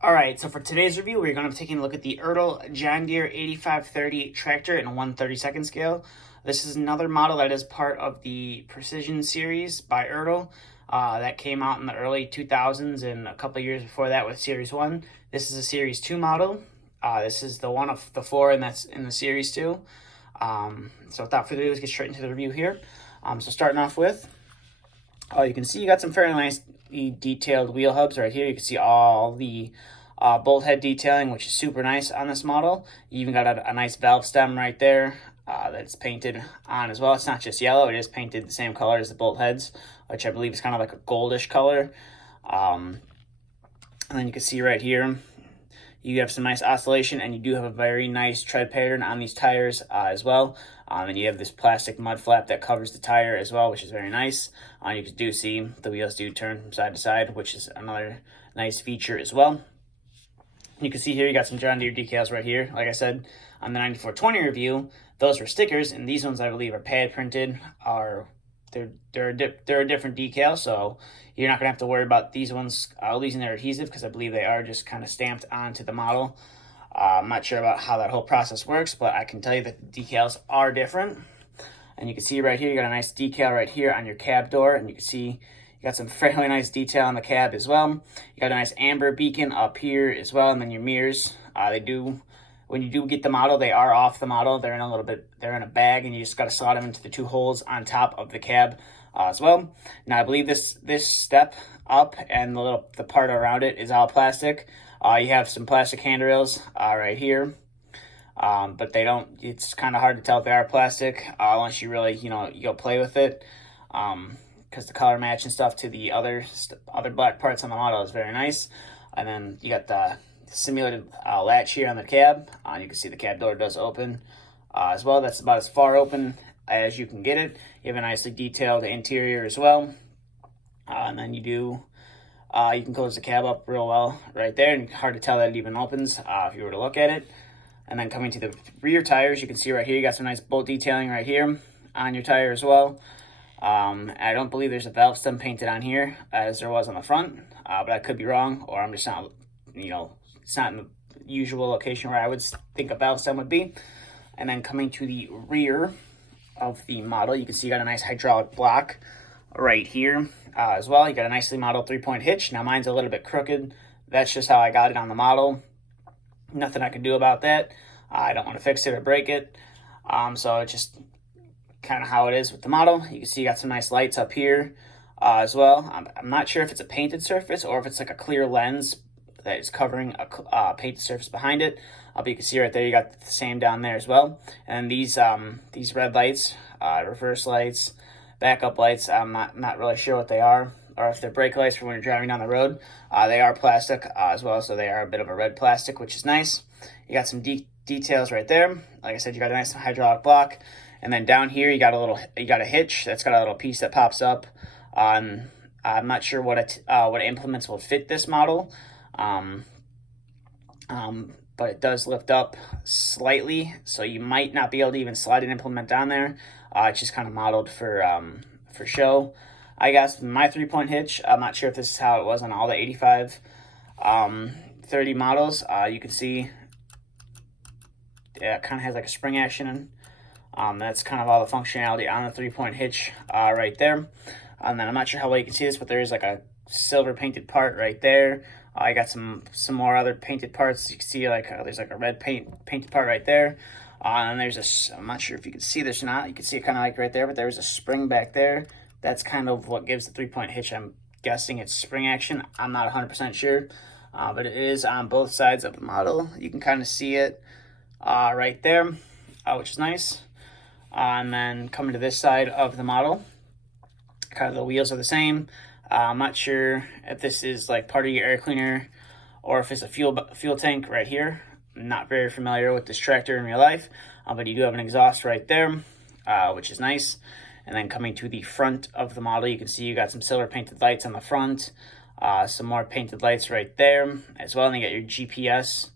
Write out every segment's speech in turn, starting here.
All right, so for today's review, we're going to be taking a look at the Ertl John Deere 8530 tractor in a 1/32 scale. This is another model that is part of the Precision series by Ertl that came out in the early 2000s and a couple of years before that with Series 1. This is a Series 2 model. This is the one of the four, and that's in the Series 2. So without further ado, let's get straight into the review here. So starting off with, you can see you got some fairly nice detailed wheel hubs right here. You can see all the bolt head detailing, which is super nice on this model. You even got a nice valve stem right there that's painted on as well. It's not just yellow, it is painted the same color as the bolt heads, which I believe is kind of like a goldish color. And then you can see right here, you have some nice oscillation, and you do have a very nice tread pattern on these tires as well. And you have this plastic mud flap that covers the tire as well, which is very nice. You do see the wheels do turn from side to side, which is another nice feature as well. You can see here you got some John Deere decals right here. Like I said on the 9420 review, those were stickers, and these ones I believe are pad printed. They're a different decal, so you're not gonna have to worry about these ones losing their adhesive, because I believe they are just kind of stamped onto the model. I'm not sure about how that whole process works, but I can tell you that the decals are different. And you can see right here, you got a nice decal right here on your cab door, and you can see you got some fairly nice detail on the cab as well. You got a nice amber beacon up here as well, and then your mirrors. When you do get the model, they are off the model. They're in a bag, and you just got to slot them into the two holes on top of the cab as well. Now I believe this step up and the part around it is all plastic. You have some plastic handrails right here, but it's kind of hard to tell if they are plastic unless you really, you go play with it, because the color match and stuff to the other black parts on the model is very nice. And then you got the simulated latch here on the cab. You can see the cab door does open as well. That's about as far open as you can get it. You have a nicely detailed interior as well. And then you can close the cab up real well right there, and hard to tell that it even opens if you were to look at it. And then coming to the rear tires, you can see right here, you got some nice bolt detailing right here on your tire as well. I don't believe there's a valve stem painted on here as there was on the front, but I could be wrong, or I'm just not, it's not in the usual location where I would think a valve stem would be. And then coming to the rear of the model, you can see you got a nice hydraulic block right here as well. You got a nicely modeled 3-point hitch. Now mine's a little bit crooked. That's just how I got it on the model. Nothing I can do about that. I don't want to fix it or break it. So it's just kind of how it is with the model. You can see you got some nice lights up here as well. I'm not sure if it's a painted surface or if it's like a clear lens that is covering a painted surface behind it. But you can see right there, you got the same down there as well. And these red lights, reverse lights, backup lights, I'm not really sure what they are, or if they're brake lights for when you're driving down the road. They are plastic as well, so they are a bit of a red plastic, which is nice. You got some details right there. Like I said, you got a nice hydraulic block. And then down here, you got a hitch that's got a little piece that pops up. I'm not sure what implements will fit this model, but it does lift up slightly, so you might not be able to even slide an implement down there. It's just kind of modeled for show, I guess. My 3-point hitch, I'm not sure if this is how it was on all the 8530 models. You can see it kind of has like a spring action. That's kind of all the functionality on the 3-point hitch right there. And then I'm not sure how well you can see this, but there is like a silver painted part right there. I got some more other painted parts. You can see there's like a red painted part right there. And I'm not sure if you can see this or not. You can see it kind of like right there, but there's a spring back there. That's kind of what gives the 3-point hitch. I'm guessing it's spring action. I'm not 100% sure, but it is on both sides of the model. You can kind of see it right there, which is nice. And then coming to this side of the model, kind of the wheels are the same. I'm not sure if this is like part of your air cleaner or if it's a fuel tank right here. I'm not very familiar with this tractor in real life, but you do have an exhaust right there, which is nice. And then coming to the front of the model, you can see you got some silver painted lights on the front, some more painted lights right there as well. And you got your GPS.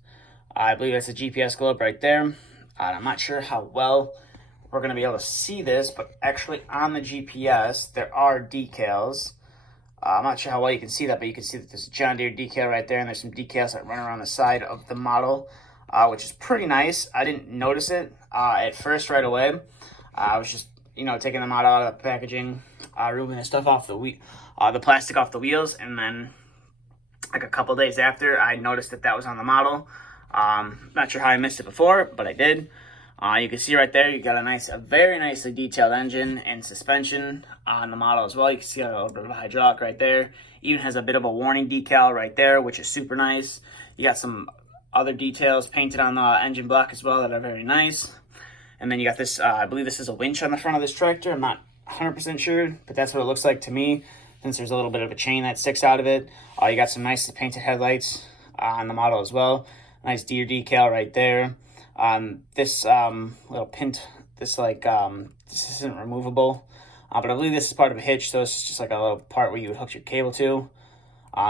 I believe that's a GPS globe right there. I'm not sure how well we're going to be able to see this, but actually on the GPS, there are decals I'm not sure how well you can see that, but you can see that there's a John Deere decal right there, and there's some decals that run around the side of the model, which is pretty nice. I didn't notice it at first right away. I was just, taking the model out of the packaging, removing the stuff off the plastic off the wheels, and then like a couple days after, I noticed that was on the model. Not sure how I missed it before, but I did. You can see right there, you got a very nicely detailed engine and suspension on the model as well. You can see a little bit of a hydraulic right there. Even has a bit of a warning decal right there, which is super nice. You got some other details painted on the engine block as well that are very nice. And then you got this, I believe this is a winch on the front of this tractor. I'm not 100% sure, but that's what it looks like to me, since there's a little bit of a chain that sticks out of it. You got some nicely painted headlights on the model as well. Nice Deere decal right there. This little pint, this isn't removable, but I believe this is part of a hitch, so it's just like a little part where you would hook your cable to,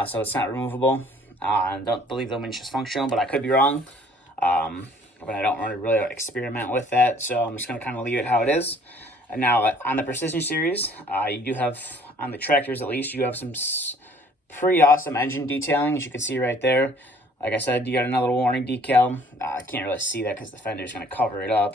so it's not removable. I don't believe the winch is functional, but I could be wrong, but I don't really experiment with that, so I'm just going to kind of leave it how it is. And now on the Precision series, you do have, on the tractors at least, you have some pretty awesome engine detailing, as you can see right there. Like I said, you got another warning decal. I can't really see that because the fender is going to cover it up.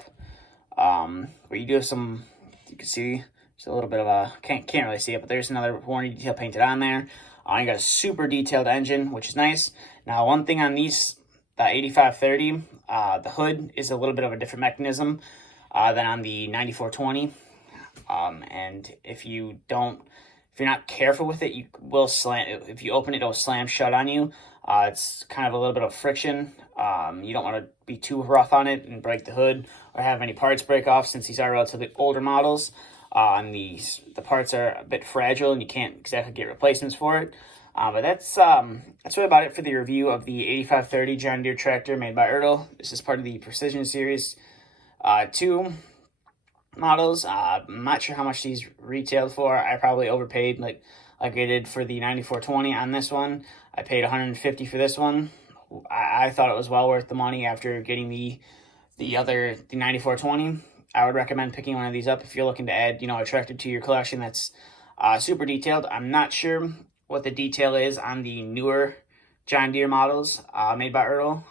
But you do have some, you can see, just a little bit of a, can't really see it, but there's another warning detail painted on there. You got a super detailed engine, which is nice. Now, one thing on these, the 8530, the hood is a little bit of a different mechanism than on the 9420. And if you're not careful with it, you will slam. If you open it, it'll slam shut on you. It's kind of a little bit of friction. You don't want to be too rough on it and break the hood or have any parts break off, since these are relatively older models. And the parts are a bit fragile and you can't exactly get replacements for it. But that's really about it for the review of the 8530 John Deere tractor made by Ertl. This is part of the Precision Series 2 models. I'm not sure how much these retailed for. I probably overpaid like I did for the 9420 on this one. I paid $150 for this one. I thought it was well worth the money after getting the 9420. I would recommend picking one of these up if you're looking to add, a tractor to your collection that's super detailed. I'm not sure what the detail is on the newer John Deere models made by Ertl.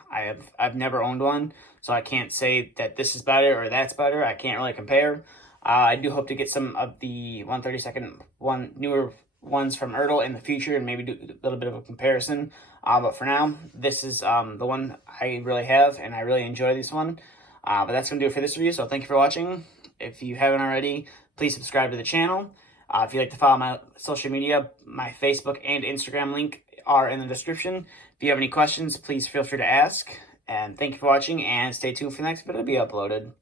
I've never owned one, so I can't say that this is better or that's better. I can't really compare. I do hope to get some of the 132nd newer ones from Ertl in the future and maybe do a little bit of a comparison. But for now, this is the one I really have, and I really enjoy this one. But that's going to do it for this review, so thank you for watching. If you haven't already, please subscribe to the channel. If you'd like to follow my social media, my Facebook and Instagram link are in the description. If you have any questions, please feel free to ask. And thank you for watching, and stay tuned for the next video to be uploaded.